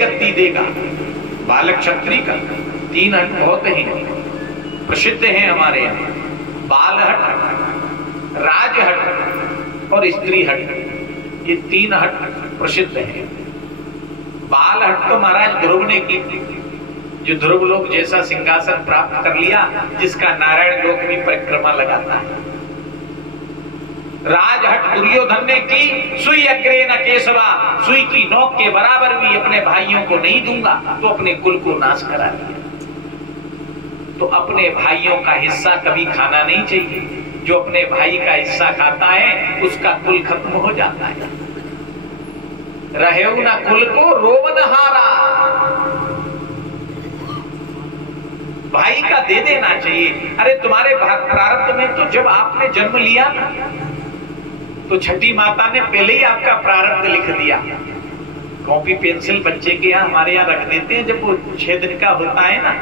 गद्दी देगा। बालक क्षत्रिय का 3 हट बहुत ही प्रसिद्ध है हमारे यहाँ, बालहट, राजहट और स्त्री हट, ये 3 हट प्रसिद्ध है। बालहट तो महाराज ध्रुव ने की, जो ध्रुव लोक जैसा सिंहासन प्राप्त कर लिया, जिसका नारायण लोक में परिक्रमा लगाता है। राजहट दुर्योधन ने की, सुई अग्रे न केशवा, सुई की नोक के बराबर भी अपने भाइयों को नहीं दूंगा, तो अपने कुल को नाश करा दिया। तो अपने भाइयों का हिस्सा कभी खाना नहीं चाहिए, जो अपने भाई का हिस्सा खाता है उसका कुल खत्म हो जाता है। रहेऊ न कुल को रोवन हारा, भाई का दे देना चाहिए। अरे तुम्हारे प्रारब्ध में तो जब आपने जन्म लिया ना, तो छठी माता ने पहले ही आपका प्रारब्ध लिख दिया। कॉपी पेंसिल बच्चे के यहाँ, हमारे यहाँ रख देते हैं, जब वो 6 दिन का होता है ना,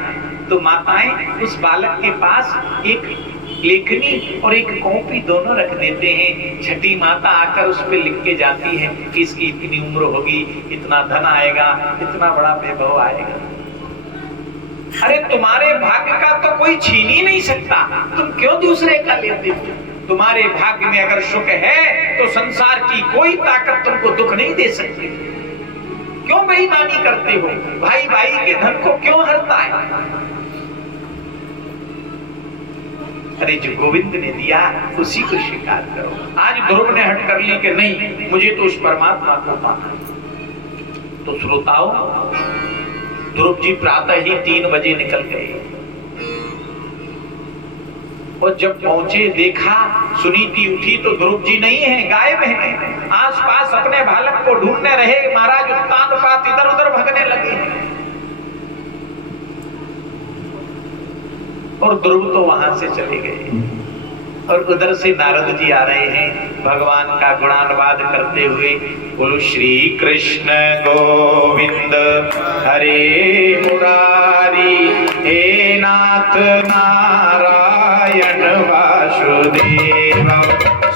तो माताएं उस बालक के पास एक लेखनी और एक कॉपी दोनों रख देते हैं। छठी माता आकर उस पर लिख के जाती है कि इसकी इतनी उम्र होगी, इतना धन आएगा, इतना बड़ा वैभव आएगा। अरे तुम्हारे भाग्य का तो कोई छीन ही नहीं सकता, तुम क्यों दूसरे का लेते हो? तुम्हारे भाग्य में अगर सुख है तो संसार की कोई ताकत तुमको दुख नहीं दे सकती। क्यों बेईमानी करते हो? भाई भाई के धन को क्यों हरता है? अरे जो गोविंद ने दिया उसी को स्वीकार करो। आज ध्रुव ने हट कर ली कि नहीं, मुझे तो उस परमात्मा को पाना। तो श्रोताओं, ध्रुव जी प्रातः ही 3 बजे निकल गए, और जब पहुंचे देखा सुनीति उठी तो ध्रुव जी नहीं है, गायब है। आसपास अपने बालक को ढूंढने रहे, महाराज उत्तान पात इधर उधर भगने लगे, और ध्रुव तो वहां से चले गए। और उधर से नारद जी आ रहे हैं भगवान का गुणानुवाद करते हुए, बोलो श्री कृष्ण गोविंद हरे मुरारी, हे नाथ नारायण वासुदेव।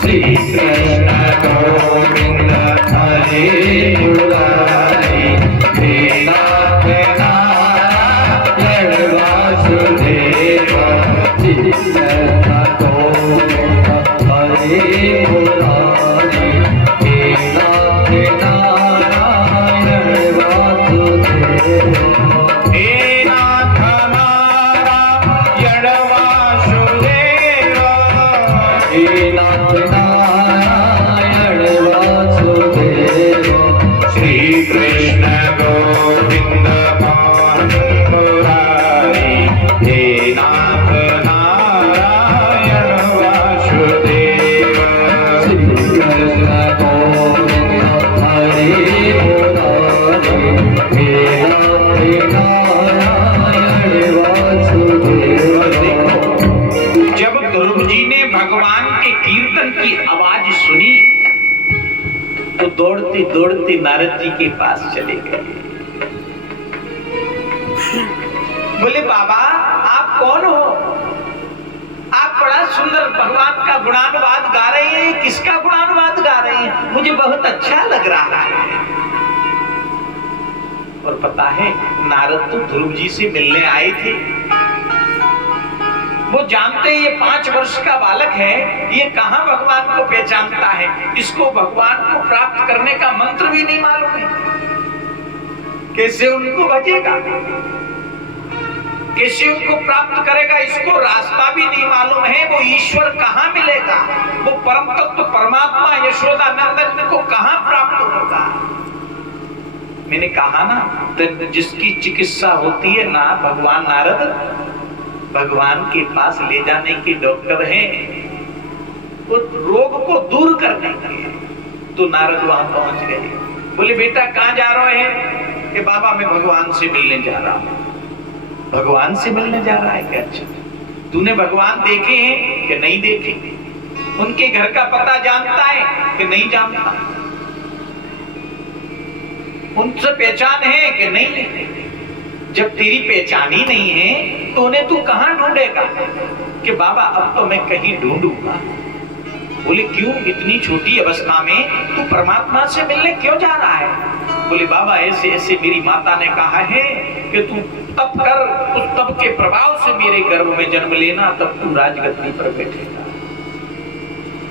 श्री कृष्ण गोविंद हरे मुरारी, हे नाथ नारायण वासुदेव। श्री कृष्ण गोविंद हरे मुरारी, हे नाथ नारायण वासुदेव। हे नाथ नारायण वासुदेव, हे नाथ नारायण वासुदेव। श्री कृष्ण गोविंद मुरारी, हे नाथ नारायण वासुदेव। श्री कृष्ण गोविंद हरे मुरारी, हे नाथ नारायण वासुदेव। जब ध्रुव जी ने भगवान के कीर्तन की आवाज सुनी तो दौड़ते दौड़ते नारद जी के पास चले गए। बोले बाबा आप कौन हो? आप बड़ा सुंदर भगवान का गुणानुवाद गा रहे हैं, किसका गुणानुवाद गा रहे हैं? मुझे बहुत अच्छा लग रहा है। और पता है नारद तो ध्रुव जी से मिलने आए थे, वो जानते ये 5 वर्ष का बालक है, ये कहां भगवान को पहचानता है, इसको भगवान को प्राप्त करने का मंत्र भी नहीं मालूम है, कैसे उनको भजेगा, कैसे उनको प्राप्त करेगा, इसको रास्ता भी नहीं मालूम है। वो ईश्वर कहां मिलेगा, वो परम तत्व परमात्मा यशोदा नंदन को कहां प्राप्त होगा। मैंने कहा ना, तो जिसकी चिकित्सा होती है ना, भगवान नारद भगवान के पास ले जाने के डॉक्टर हैं, वो रोग को दूर करने के। तो नारद वहां पहुंच गए। बोले बेटा कहां जा रहे हैं? कि बाबा मैं भगवान से मिलने जा रहा हूं। भगवान से मिलने जा रहा है क्या? अच्छा, तूने भगवान देखे हैं कि नहीं देखे? उनके घर का पता जानता है कि नहीं जानता? उनसे पहचान है कि नहीं? जब तेरी पहचान ही नहीं है तो उन्हें तू कहां ढूंढेगा? कि बाबा अब तो मैं कहीं ढूंढूंगा। बोले क्यों? इतनी छोटी अवस्था में तू परमात्मा से मिलने क्यों जा रहा है? बोले बाबा ऐसे ऐसे मेरी माता ने कहा है कि तू तप कर, उस तप के प्रभाव से मेरे गर्भ में जन्म लेना, तब तू राजगद्दी पर बैठेगा।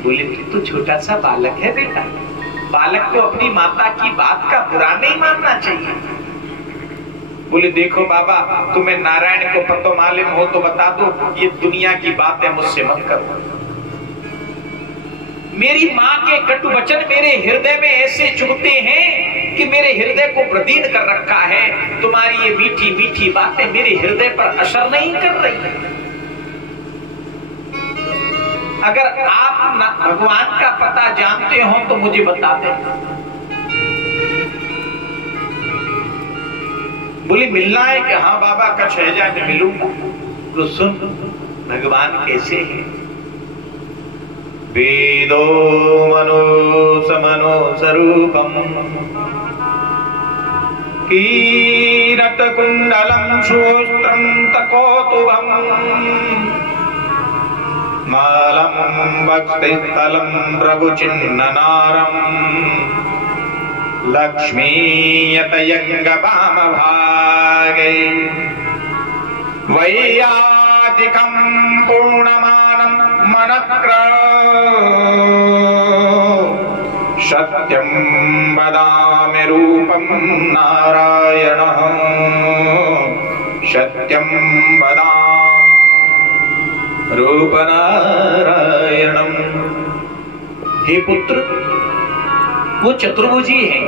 बोले तू तो छोटा सा बालक है बेटा, बालक को अपनी माता की बात का बुरा नहीं मानना चाहिए। बोले देखो बाबा, तुम्हें नारायण को पतो मालूम हो तो बता दो, ये दुनिया की बातें मुझसे मत करो। मेरी माँ के कटु वचन मेरे हृदय में ऐसे चुभते हैं कि मेरे हृदय को प्रदीन कर रखा है। तुम्हारी ये मीठी मीठी बातें मेरे हृदय पर असर नहीं कर रही। अगर आप भगवान का पता जानते हो तो मुझे बता दें। बोली मिलना है कि हाँ बाबा कछ है जाए मैं मिलूंगा। तो सुन भगवान कैसे है। वेदो मनो समनो स्वरूपम कीरत कुंडलम शोस्त्रम तकोतुभम मालम वक्तिस्थलम प्रभुचिन्ननारम लक्ष्मीयतयंगवाम भागे वैयादिकं पूर्णमानं मनक्र सत्यं वदामि रूपं नारायणः सत्यं वदामि रूप नारायणम्। हे पुत्र, वो चतुर्भुजी हैं,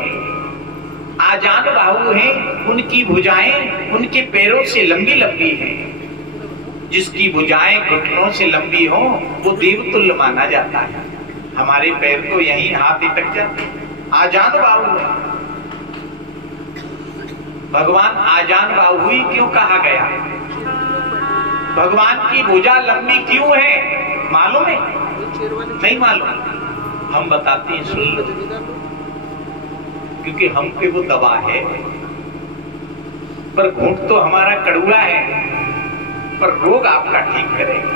आजान बाहु हैं, उनकी भुजाएं उनके पैरों से लंबी लंबी हैं। जिसकी भुजाएं घुटनों से लंबी हो वो देवतुल्य माना जाता है। हमारे पैर तो यहीं हाथ ही तक जाते, आजान बाहु है। भगवान आजान बाहु ही क्यों कहा गया? भगवान की भुजा लंबी क्यों है मालूम है? नहीं मालूम? हम बताते हैं, सुन लो। क्योंकि हम पे वो दवा है, पर घूंट तो हमारा कड़ुआ है, पर रोग आपका ठीक करेगा।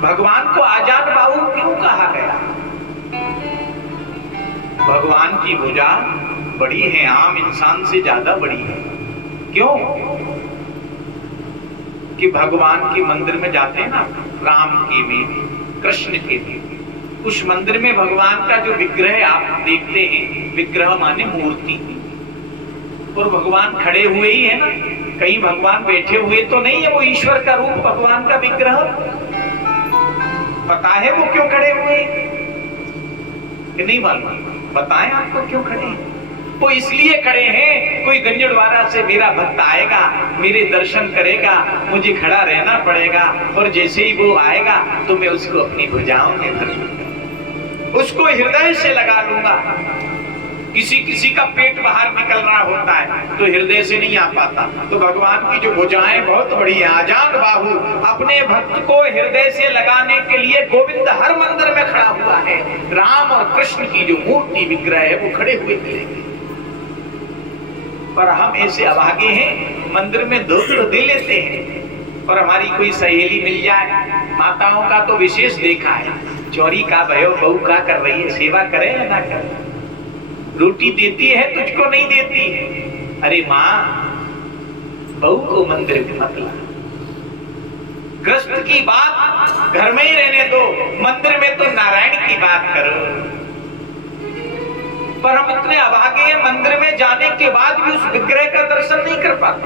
भगवान को आजान बाहु क्यों कहा गया? भगवान की भुजा बड़ी है, आम इंसान से ज्यादा बड़ी है। क्यों? कि भगवान के मंदिर में जाते हैं ना, राम के में, कृष्ण के में, उस मंदिर में भगवान का जो विग्रह आप देखते हैं, विग्रह माने मूर्ति, और भगवान खड़े हुए ही है ना, कहीं भगवान बैठे हुए तो नहीं है। वो ईश्वर का रूप भगवान का विग्रह। पता है वो क्यों खड़े हुए कि नहीं मालूम? बताएं आपको क्यों खड़े हैं? वो इसलिए खड़े हैं, कोई गंजड़वाड़ा से मेरा भक्त आएगा, मेरे दर्शन करेगा, मुझे खड़ा रहना पड़ेगा, और जैसे ही वो आएगा तो मैं उसको अपनी भुजाओं में धर लूंगा, उसको हृदय से लगा लूंगा। किसी किसी का पेट बाहर निकल रहा होता है तो हृदय से नहीं आ पाता। तो भगवान की जो भुजाएं बहुत बड़ी है, आजान बाहु, अपने भक्त को हृदय से लगाने के लिए गोविंद हर मंदिर में खड़ा हुआ है। राम और कृष्ण की जो मूर्ति विग्रह है वो खड़े हुए मिलेंगे। पर हम ऐसे अभागे हैं, मंदिर में धूप तो दे लेते हैं, और हमारी कोई सहेली मिल जाए, माताओं का तो विशेष देखा है, चोरी का भयो बहू का कर रही है, सेवा करे या ना करे, रोटी देती है तुझको नहीं देती है। अरे माँ, बहू को मंदिर में मत ला, गृहस्थ की बात घर में ही रहने दो, मंदिर में तो नारायण की बात करो। पर हम इतने अभागे हैं, मंदिर में जाने के बाद भी उस विग्रह का दर्शन नहीं कर पाते।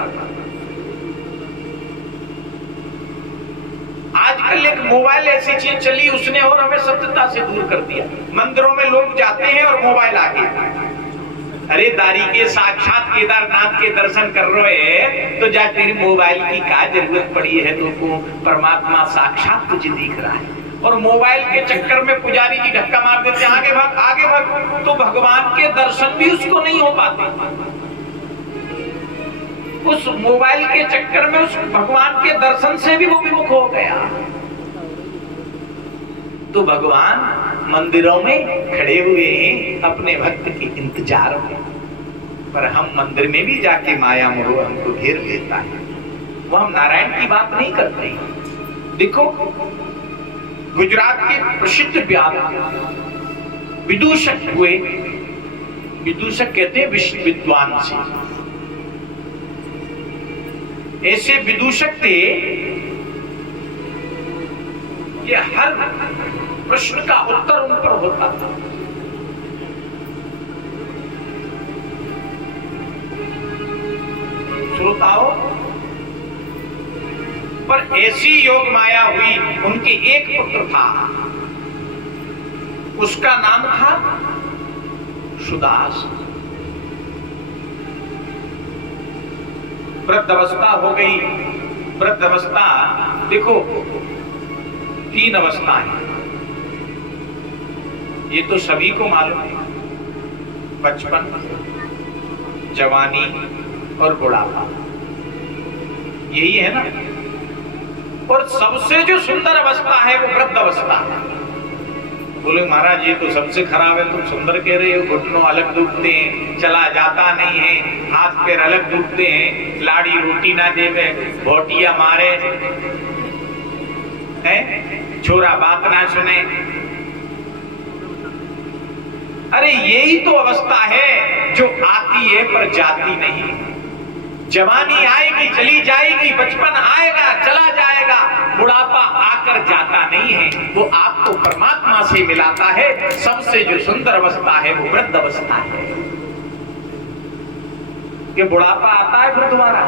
आजकल एक मोबाइल ऐसी चीज चली, उसने और हमें सत्यता से दूर कर दिया। मंदिरों में लोग जाते हैं और मोबाइल आगे। अरे दारी के साक्षात केदारनाथ के दर्शन कर रहे हैं तो जा, तेरी मोबाइल की क्या जरूरत पड़ी है? तो परमात्मा साक्षात तुझे दिख रहा है, और मोबाइल के चक्कर में पुजारी जी धक्का मार देते हैं, आगे भाग आगे भाग, तो भगवान के दर्शन भी उसको नहीं हो पाते। उस मोबाइल के चक्कर में उस भगवान के दर्शन से भी वो विमुख हो गया। तो भगवान मंदिरों में खड़े हुए हैं अपने भक्त के इंतजार में, पर हम मंदिर में भी जाके माया मोह हमको घेर लेता है। वो हम नारायण की बात नहीं करते। देखो, गुजरात के प्रसिद्ध विदूषक हुए विदूषक कहते हैं विद्वान से। ऐसे विदूषक थे कि हर प्रश्न का उत्तर उन पर होता था। श्रोताओं, पर ऐसी योग माया हुई, उनके एक पुत्र था, उसका नाम था सुदास। वृद्धावस्था हो गई। वृद्धावस्था देखो, 3 अवस्था है, ये तो सभी को मालूम है, बचपन, जवानी और बुढ़ापा, यही है ना। और सबसे जो सुंदर अवस्था है वो वृद्ध अवस्था है। बोले महाराज ये तो सबसे खराब है, तुम सुंदर कह रहे हो, घुटनों अलग दुखते हैं, चला जाता नहीं है, हाथ पैर अलग दुखते हैं, लाड़ी रोटी ना देवे, भोटिया मारे हैं, छोरा बात ना सुने। अरे यही तो अवस्था है जो आती है पर जाती नहीं। जवानी आएगी चली जाएगी, बचपन आएगा चला जाएगा, बुढ़ापा आकर जाता नहीं है। वो आपको परमात्मा से मिलाता है। सबसे जो सुंदर अवस्था है वो वृद्ध अवस्था है। कि बुढ़ापा आता है फिर दोबारा,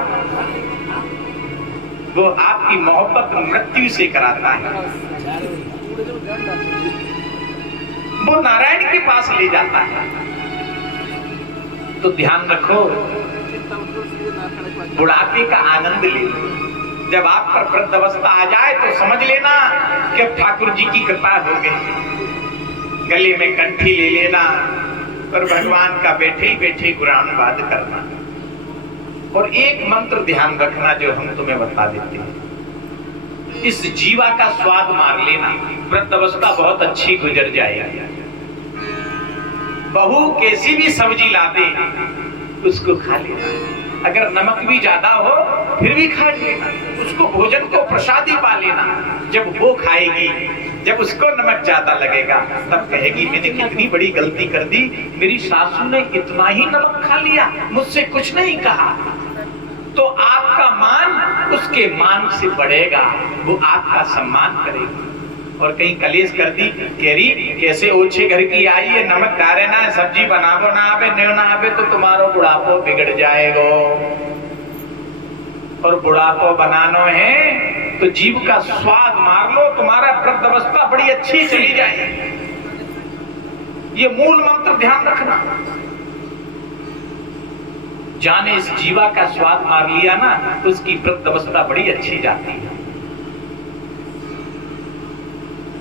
वो आपकी मोहब्बत मृत्यु से कराता है, वो नारायण के पास ले जाता है। तो ध्यान रखो, बुढ़ापे का आनंद ले। जब आप पर वृद्ध अवस्था आ जाए तो समझ लेना कि ठाकुर जी की कृपा हो गई। गले में कंठी ले लेना और भगवान का बैठे ही बैठे गुणानुवाद करना। और एक मंत्र ध्यान रखना जो हम तुम्हें बता देते हैं, इस जीवा का स्वाद मार लेना। वृद्ध अवस्था बहुत अच्छी गुजर जाएगी। बहू कैसी भी सब्जी ला दे उसको खा लेना, अगर नमक भी ज्यादा हो फिर भी खा लेना, उसको भोजन को प्रसादी पा लेना। जब वो खाएगी, जब उसको नमक ज्यादा लगेगा, तब कहेगी मैंने कितनी बड़ी गलती कर दी, मेरी सासू ने इतना ही नमक खा लिया, मुझसे कुछ नहीं कहा। तो आपका मान उसके मान से बढ़ेगा, वो आपका सम्मान करेगी। और कहीं कलेश कर दी, कह रही कैसे ओछे घर की आई है, नमक डारे ना, सब्जी बनावो ना आवे, न्यो ना आवे तो तुम्हारो बुढ़ापो बिगड़ जाएगो। और बुढ़ापो बनानो है तो जीव का स्वाद मार लो, तुम्हारा वृद्ध अवस्था बड़ी अच्छी चली जाएगी। ये मूल मंत्र ध्यान रखना। जाने इस जीवा का स्वाद मार लिया ना, तो उसकी वृद्ध अवस्था बड़ी अच्छी जाती है।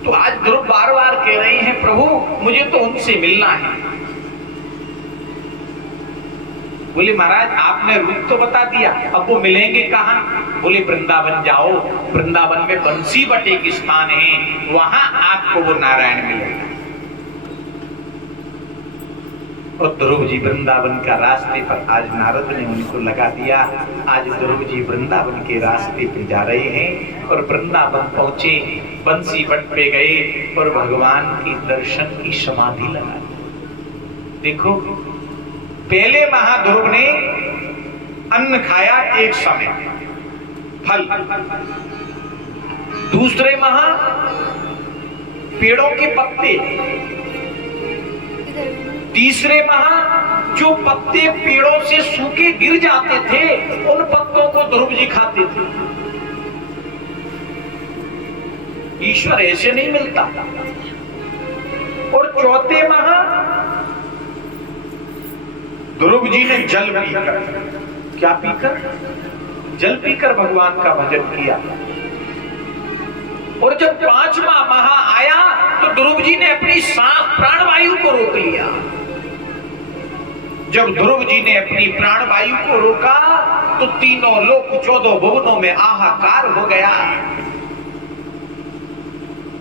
तो आज ध्रुव बार बार कह रहे हैं प्रभु मुझे तो उनसे मिलना है। बोले महाराज आपने रूप तो बता दिया, अब वो मिलेंगे कहाँ? बोले वृंदावन जाओ, वृंदावन में बंसी बट एक स्थान है, वहां आपको वो नारायण मिलेगा। और ध्रुव जी वृंदावन का रास्ते पर, आज नारद ने उनको लगा दिया, आज ध्रुव जी वृंदावन के रास्ते पे जा रहे हैं। और वृंदावन पहुंचे, बंसी बट पे गए और भगवान की दर्शन की समाधि लगा दी। देखो पहले महाध्रुव ने अन्न खाया एक समय, फल। दूसरे महा पेड़ों के पत्ते। तीसरे महा जो पत्ते पेड़ों से सूखे गिर जाते थे उन पत्तों को ध्रुव जी खाते थे। ईश्वर ऐसे नहीं मिलता। और चौथे महा ध्रुव जी ने जल पीकर, क्या पीकर? जल पीकर भगवान का भजन किया। और जब पांचवा महा आया तो ध्रुव जी ने अपनी सांस प्राणवायु को रोक लिया। जब ध्रुव जी ने अपनी प्राणवायु को रोका तो तीनों लोक 14 भुवनों में हाहाकार हो गया।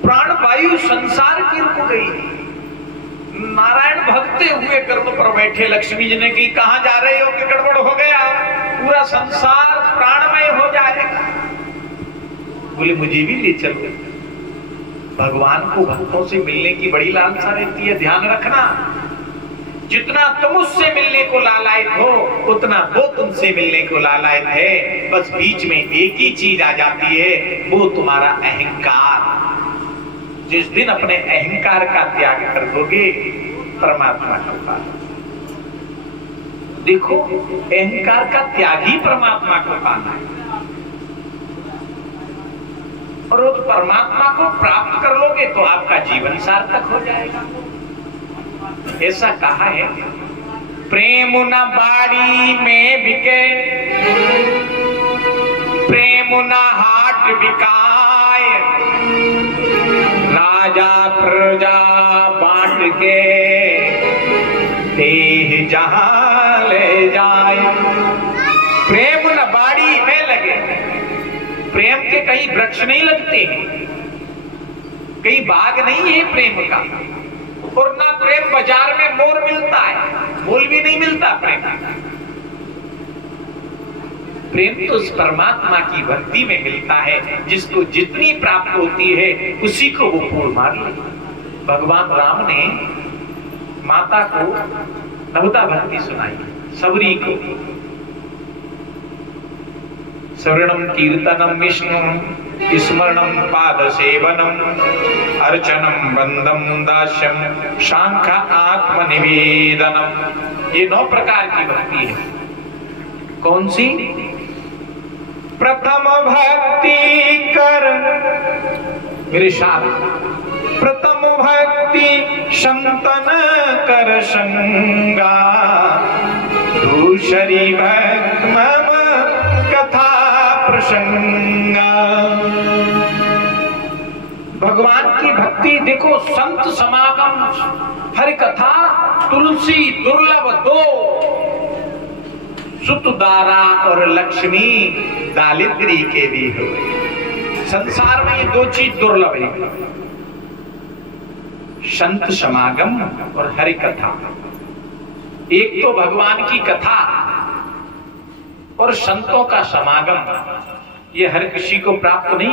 प्राणवायु संसार की रुक गई। नारायण भगते हुए गर्भ पर बैठे लक्ष्मी जी ने की कहां जा रहे हो कि गड़बड़ हो गया, पूरा संसार प्राणमय हो जाएगा। बोले मुझे भी ले चलो। भगवान को भक्तों से मिलने की बड़ी लालसा रहती है, ध्यान रखना। जितना तुम उससे मिलने को लालायित हो उतना वो तुमसे मिलने को लालायित है। बस बीच में एक ही चीज आ जाती है, वो तुम्हारा अहंकार। जिस दिन अपने अहंकार का त्याग कर दोगे परमात्मा को पाना। देखो, अहंकार का त्याग ही परमात्मा को पाना है। और उस परमात्मा को प्राप्त कर लोगे तो आपका जीवन सार्थक हो जाएगा। ऐसा कहा है, प्रेम न बाड़ी में बिके, प्रेम न हाट बिकाए, राजा प्रजा बांट के देह जहां ले जाए। प्रेम न बाड़ी में लगे, प्रेम के कहीं वृक्ष नहीं लगते हैं, कहीं बाग नहीं है प्रेम का। और ना प्रेम बाजार में मोल मिलता है, मोल भी नहीं मिलता प्रेम। प्रेम तो उस परमात्मा की भक्ति में मिलता है, जिसको जितनी प्राप्त होती है उसी को वो फूल मार ले। भगवान राम ने माता को नवता भक्ति सुनाई, सबरी को। श्रवणम कीर्तनम विष्णु स्मरणम पाद सेवनम अर्चनम बंदम दास्यम शांख आत्मनिवेदनम। ये 9 प्रकार की भक्ति है। कौन सी? प्रथम भक्ति कर, मेरे साथ, प्रथम भक्ति संतन कर संगा, दूसरी भक्त मम कथा प्रसंगा। भगवान की भक्ति देखो, संत समागम, हरि कथा, तुलसी दुर्लभ 2, सुत दारा और लक्ष्मी दालिद्री के भी हुए। संसार में ये 2 चीज दुर्लभ है, संत समागम और हरि कथा। एक तो भगवान की कथा और संतों का समागम, ये हर किसी को प्राप्त नहीं।